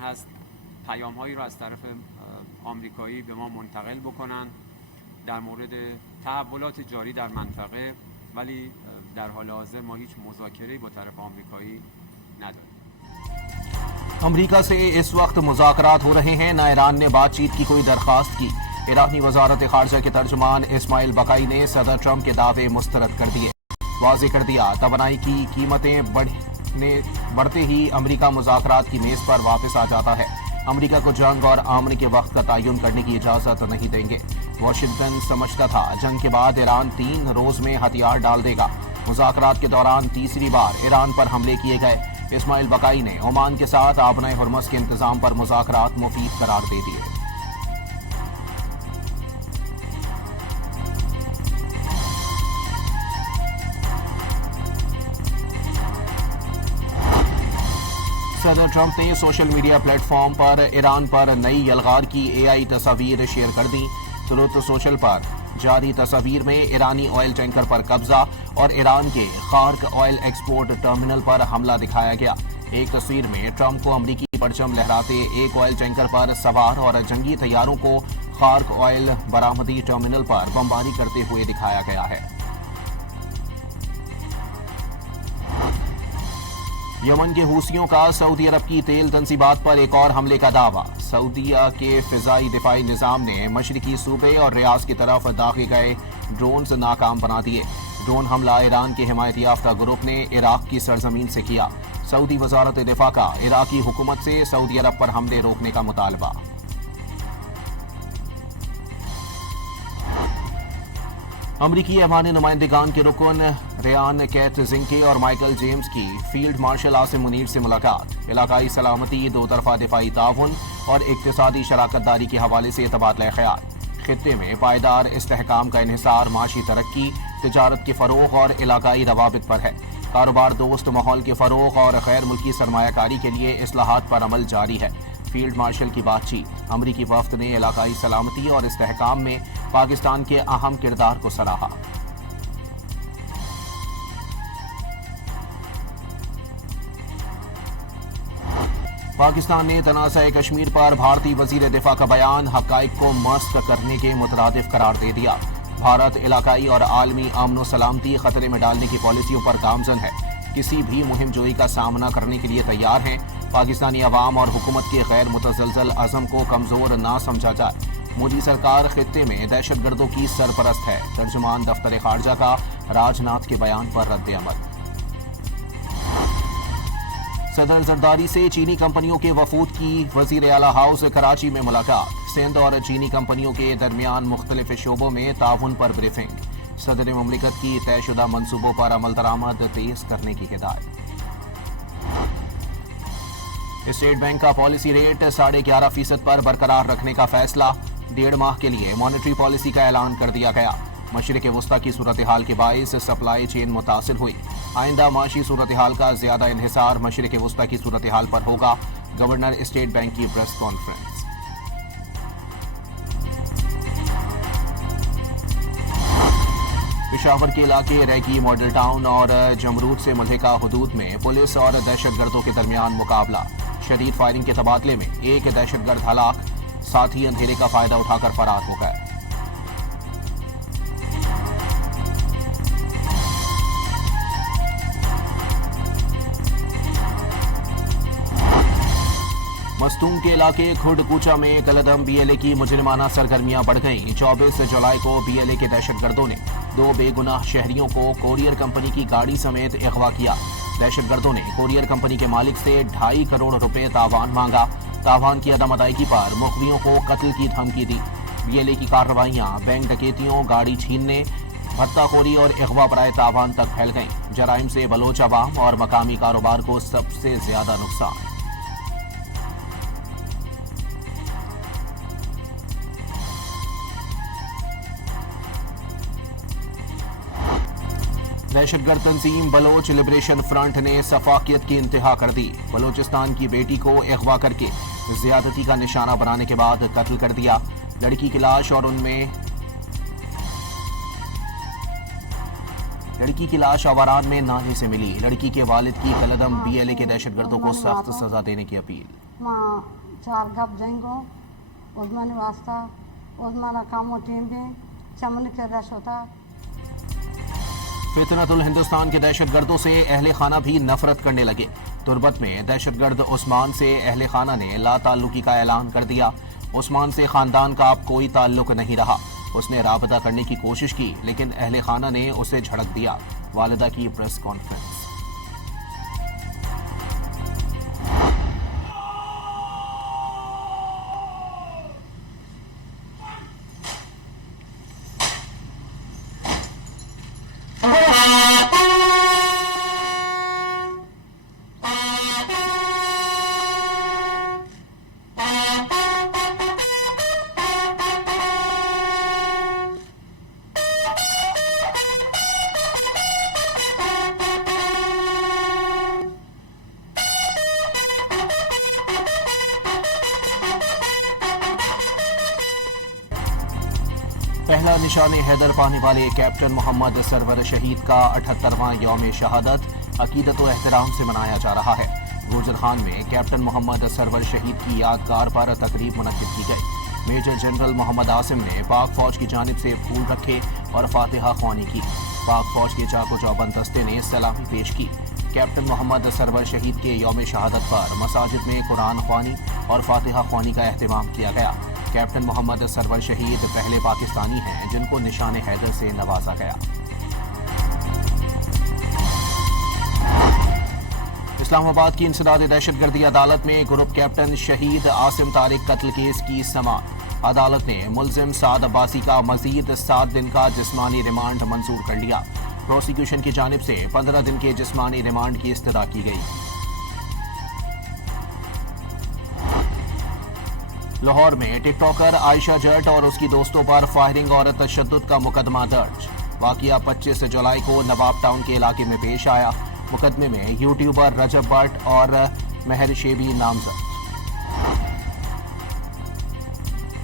هست پیام‌هایی را از طرف آمریکایی به ما منتقل بکنند در مورد تحولات جاری در منطقه، ولی در حال حاضر ما هیچ مذاکره‌ای با طرف آمریکایی نداریم. امریکہ سے اس وقت مذاکرات ہو رہے ہیں، نہ ایران نے بات چیت کی کوئی درخواست کی۔ ایرانی وزارت خارجہ کے ترجمان اسماعیل بقائی نے صدر ٹرمپ کے دعوے مسترد کر دیے، واضح کر دیا توانائی کی قیمتیں بڑھتے ہی امریکہ مذاکرات کی میز پر واپس آ جاتا ہے۔ امریکہ کو جنگ اور آمن کے وقت کا تعین کرنے کی اجازت نہیں دیں گے۔ واشنگٹن سمجھتا تھا جنگ کے بعد ایران 3 روز میں ہتھیار ڈال دے گا۔ مذاکرات کے دوران تیسری بار ایران پر حملے کیے گئے۔ اسماعیل بقائی نے عمان کے ساتھ آبنائے ہرمز کے انتظام پر مذاکرات مفید قرار دے دیے۔ صدر ٹرمپ نے سوشل میڈیا پلیٹ فارم پر ایران پر نئی یلغار کی AI تصاویر شیئر کر دیں۔ ٹروتھ سوشل پر جاری تصاویر میں ایرانی آئل ٹینکر پر قبضہ اور ایران کے خارق آئل ایکسپورٹ ٹرمینل پر حملہ دکھایا گیا۔ ایک تصویر میں ٹرمپ کو امریکی پرچم لہراتے ایک آئل ٹینکر پر سوار اور جنگی طیاروں کو خارق آئل برآمدی ٹرمینل پر بمباری کرتے ہوئے دکھایا گیا ہے۔ یمن کے حوثیوں کا سعودی عرب کی تیل تنصیبات پر ایک اور حملے کا دعویٰ۔ سعودیہ کے فضائی دفاعی نظام نے مشرقی صوبے اور ریاض کی طرف داغے گئے ڈرونز ناکام بنا دیے۔ ڈرون حملہ ایران کے حمایت یافتہ گروپ نے عراق کی سرزمین سے کیا۔ سعودی وزارت دفاع کا عراقی حکومت سے سعودی عرب پر حملے روکنے کا مطالبہ۔ امریکی ایوان نمائندگان کے رکن ریان کیتھ زنکے اور مائیکل جیمز کی فیلڈ مارشل عاصم منیر سے ملاقات۔ علاقائی سلامتی، دو طرفہ دفاعی تعاون اور اقتصادی شراکت داری کے حوالے سے تبادلہ خیال۔ خطے میں پائیدار استحکام کا انحصار معاشی ترقی، تجارت کے فروغ اور علاقائی روابط پر ہے۔ کاروبار دوست ماحول کے فروغ اور غیر ملکی سرمایہ کاری کے لیے اصلاحات پر عمل جاری ہے۔ فیلڈ مارشل کی بات چیت۔ امریکی وفد نے علاقائی سلامتی اور استحکام میں پاکستان کے اہم کردار کو سراہا۔ پاکستان نے تنازع کشمیر پر بھارتی وزیر دفاع کا بیان حقائق کو مست کرنے کے مترادف قرار دے دیا۔ بھارت علاقائی اور عالمی امن و سلامتی خطرے میں ڈالنے کی پالیسیوں پر گامزن ہے، کسی بھی مہم جوئی کا سامنا کرنے کے لیے تیار ہیں۔ پاکستانی عوام اور حکومت کے غیر متزلزل عزم کو کمزور نہ سمجھا جائے۔ مودی سرکار خطے میں دہشت گردوں کی سرپرست ہے۔ ترجمان دفتر خارجہ کا راج ناتھ کے بیان پر رد عمل۔ صدر زرداری سے چینی کمپنیوں کے وفود کی وزیر اعلیٰ ہاؤس کراچی میں ملاقات۔ سندھ اور چینی کمپنیوں کے درمیان مختلف شعبوں میں تعاون پر بریفنگ۔ صدر مملکت کی طے شدہ منصوبوں پر عمل درآمد تیز کرنے کی ہدایت۔ اسٹیٹ بینک کا پالیسی ریٹ 11.5% پر برقرار رکھنے کا فیصلہ۔ 1.5 ماہ کے لیے مانیٹری پالیسی کا اعلان کر دیا گیا۔ مشرق وسطی کی صورتحال کے باعث سپلائی چین متاثر ہوئی۔ آئندہ معاشی صورتحال کا زیادہ انحصار مشرق وسطی کی صورتحال پر ہوگا۔ گورنر اسٹیٹ بینک کی پریس کانفرنس۔ پشاور کے علاقے ریکی ماڈل ٹاؤن اور جمرود سے ملحقہ حدود میں پولیس اور دہشت گردوں کے درمیان مقابلہ۔ شدید فائرنگ کے تبادلے میں ایک دہشت گرد ہلاک، ساتھی اندھیرے کا فائدہ اٹھا کر فرار ہو گئے۔ مستونگ کے علاقے کھرڈ کوچا میں کلدم BLA کی مجرمانہ سرگرمیاں بڑھ گئیں۔ 24 جولائی کو BLA کے دہشت گردوں نے 2 بے گناہ شہریوں کو کوریئر کمپنی کی گاڑی سمیت اغوا کیا۔ دہشت گردوں نے کوریئر کمپنی کے مالک سے 2.5 کروڑ روپے تاوان مانگا۔ تاوان کی عدم ادائیگی پر مخبیوں کو قتل کی دھمکی دی۔ BLA کی کارروائیاں بینک ڈکیتیوں، گاڑی چھیننے، بھتہ خوری اور اغوا برائے تاوان تک پھیل گئیں۔ جرائم سے بلوچ عوام اور مقامی کاروبار کو سب سے زیادہ نقصان۔ دہشت گرد تنظیم بلوچ لبریشن فرنٹ نے سفاکیت کی انتہا کر دی۔ بلوچستان کی بیٹی کو اغوا کر کے زیادتی کا نشانہ بنانے کے بعد قتل کر دیا۔ لڑکی کی لاش اور ان میں لڑکی کی لاش آواران میں نالے سے ملی. لڑکی کے والد کی کالعدم BLA کے دہشت گردوں کو سخت سزا دینے کی اپیل. ما چار گپ جنگو عثمان واسطہ عثمانہ کامو ٹیم بھی چمن کے رش ہوتا. فتنۃ الہندوستان کے دہشت گردوں سے اہل خانہ بھی نفرت کرنے لگے. تربت میں دہشت گرد عثمان سے اہل خانہ نے لا تعلقی کا اعلان کر دیا. عثمان سے خاندان کا اب کوئی تعلق نہیں رہا. اس نے رابطہ کرنے کی کوشش کی لیکن اہل خانہ نے اسے جھڑک دیا. والدہ کی پریس کانفرنس. پہلا نشان حیدر پانے والے کیپٹن محمد سرور شہید کا 78واں یوم شہادت عقیدت و احترام سے منایا جا رہا ہے. گوجرخان میں کیپٹن محمد سرور شہید کی یادگار پر تقریب منعقد کی گئی. میجر جنرل محمد عاصم نے پاک فوج کی جانب سے پھول رکھے اور فاتحہ خوانی کی. پاک فوج کے چاق و چوبند دستے نے سلامی پیش کی. کیپٹن محمد سرور شہید کے یوم شہادت پر مساجد میں قرآن خوانی اور فاتحہ خوانی کا اہتمام کیا گیا. کیپٹن محمد سرور شہید پہلے پاکستانی ہیں جن کو نشان حیدر سے نوازا گیا. اسلام آباد کی انسداد دہشت گردی عدالت میں گروپ کیپٹن شہید عاصم طارق قتل کیس کی سماعت. عدالت نے ملزم سعد عباسی کا مزید 7 دن کا جسمانی ریمانڈ منظور کر لیا. پروسیکیوشن کی جانب سے 15 دن کے جسمانی ریمانڈ کی استدعا کی گئی. لاہور میں ٹک ٹاکر عائشہ جٹ اور اس کی دوستوں پر فائرنگ اور تشدد کا مقدمہ درج. واقعہ 25 جولائی کو نواب ٹاؤن کے علاقے میں پیش آیا. مقدمے میں یوٹیوبر رجب بٹ اور مہر شیبی نامزد.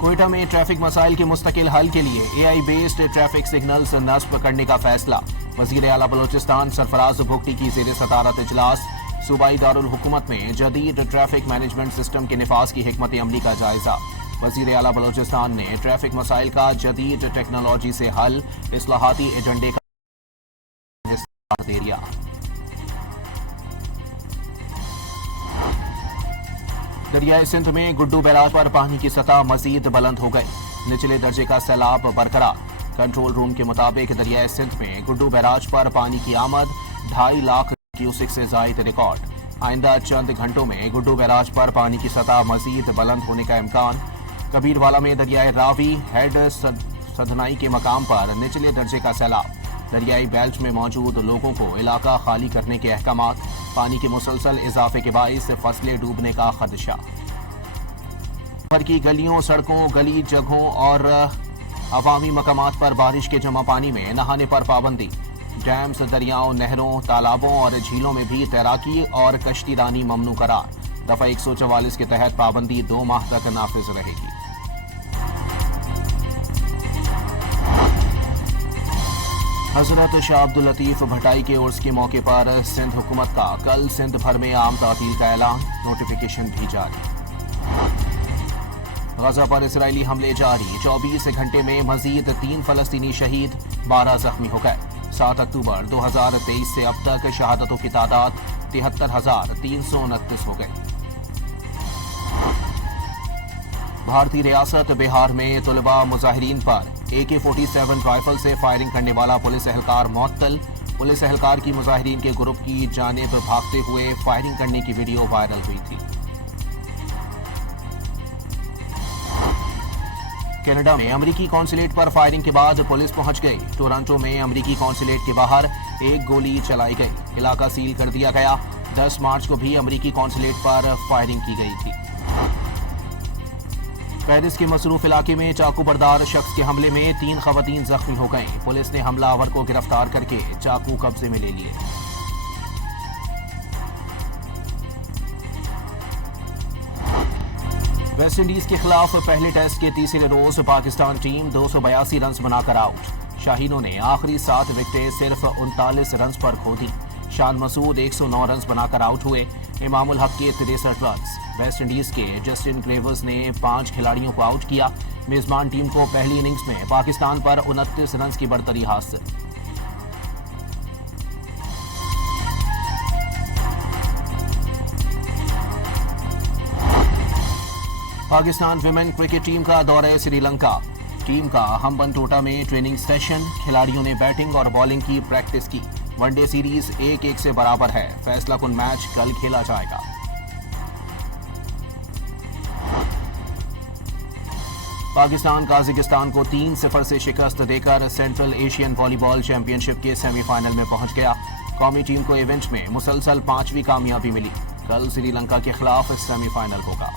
کوئٹہ میں ٹریفک مسائل کے مستقل حل کے لیے AI بیسڈ ٹریفک سگنلز نصب کرنے کا فیصلہ. وزیر اعلیٰ بلوچستان سرفراز بھگٹی کی زیر صدارت اجلاس. صوبائی دارالحکومت میں جدید ٹریفک مینجمنٹ سسٹم کے نفاذ کی حکمت عملی کا جائزہ. وزیر اعلیٰ بلوچستان نے ٹریفک مسائل کا جدید ٹیکنالوجی سے حل اصلاحاتی ایجنڈے کا حصہ دے دیا. دریائے سندھ میں گڈو بیراج پر پانی کی سطح مزید بلند ہو گئی. نچلے درجے کا سیلاب برقرار. کنٹرول روم کے مطابق دریائے سندھ میں گڈو بیراج پر پانی کی آمد 2.5 لاکھ کیوسک سے زائد ریکارڈ. آئندہ چند گھنٹوں میں گڈو بیراج پر پانی کی سطح مزید بلند ہونے کا امکان. کبیروالا میں دریائے راوی ہیڈ سدھنائی کے مقام پر نچلے درجے کا سیلاب. دریائی بیلٹ میں موجود لوگوں کو علاقہ خالی کرنے کے احکامات. پانی کے مسلسل اضافے کے باعث فصلیں ڈوبنے کا خدشہ. شہر کی گلیوں، سڑکوں، گلی جگہوں اور عوامی مقامات پر بارش کے جمع پانی میں نہانے پر پابندی. ڈیمز، دریاؤں، نہروں، تالابوں اور جھیلوں میں بھی تیراکی اور کشتی رانی ممنوع قرار. دفعہ 144 کے تحت پابندی 2 ماہ تک نافذ رہے گی. حضرت شاہ عبداللطیف بھٹائی کے عرس کے موقع پر سندھ حکومت کا کل سندھ بھر میں عام تعطیل کا اعلان. نوٹیفیکیشن بھی جاری. غزہ پر اسرائیلی حملے جاری. 24 گھنٹے میں مزید 3 فلسطینی شہید، 12 زخمی ہو گئے. 7 اکتوبر 2023 سے اب تک شہادتوں کی تعداد 73,329 ہو گئی. بھارتی ریاست بہار میں طلباء مظاہرین پر AK-47 رائفل سے فائرنگ کرنے والا پولیس اہلکار معطل. پولیس اہلکار کی مظاہرین کے گروپ کی جانب بھاگتے ہوئے فائرنگ کرنے کی ویڈیو وائرل ہوئی تھی. کینیڈا میں امریکی قونصلیٹ پر فائرنگ کے بعد پولیس پہنچ گئی. ٹورانٹو میں امریکی قونصلیٹ کے باہر ایک گولی چلائی گئی. علاقہ سیل کر دیا گیا. 10 مارچ کو بھی امریکی قونصلیٹ پر فائرنگ کی گئی تھی. پیرس کے مصروف علاقے میں چاقو بردار شخص کے حملے میں 3 خواتین زخمی ہو گئیں. پولیس نے حملہ آور کو گرفتار کر کے چاقو قبضے میں لے لیے. ویسٹ انڈیز کے خلاف پہلے ٹیسٹ کے تیسرے روز پاکستان ٹیم 282 رنز بنا کر آؤٹ. شاہینوں نے آخری 7 وکٹیں صرف 39 رنز پر کھو دی۔ شان مسعود 109 رنز بنا کر آؤٹ ہوئے۔ امام الحق کے 63 رنز۔ ویسٹ انڈیز کے جسٹن کلیورز نے 5 کھلاڑیوں کو آؤٹ کیا۔ میزبان ٹیم کو پہلی اننگز میں پاکستان پر 29 رنز کی برتری حاصل۔ پاکستان ویمن کرکٹ ٹیم کا دورہ سری لنکا۔ ٹیم کا ہمبنٹوٹا میں ٹریننگ سیشن، کھلاڑیوں نے بیٹنگ اور بالنگ کی پریکٹس کی۔ ون ڈے سیریز 1-1 سے برابر ہے، فیصلہ کن میچ کل کھیلا جائے گا۔ پاکستان قازقستان کو 3-0 سے شکست دے کر سینٹرل ایشین والی بال چیمپئن شپ کے سیمی فائنل میں پہنچ گیا۔ قومی ٹیم کو ایونٹ میں مسلسل 5ویں کامیابی ملی۔ کل سری لنکا کے خلاف سیمی فائنل ہوگا۔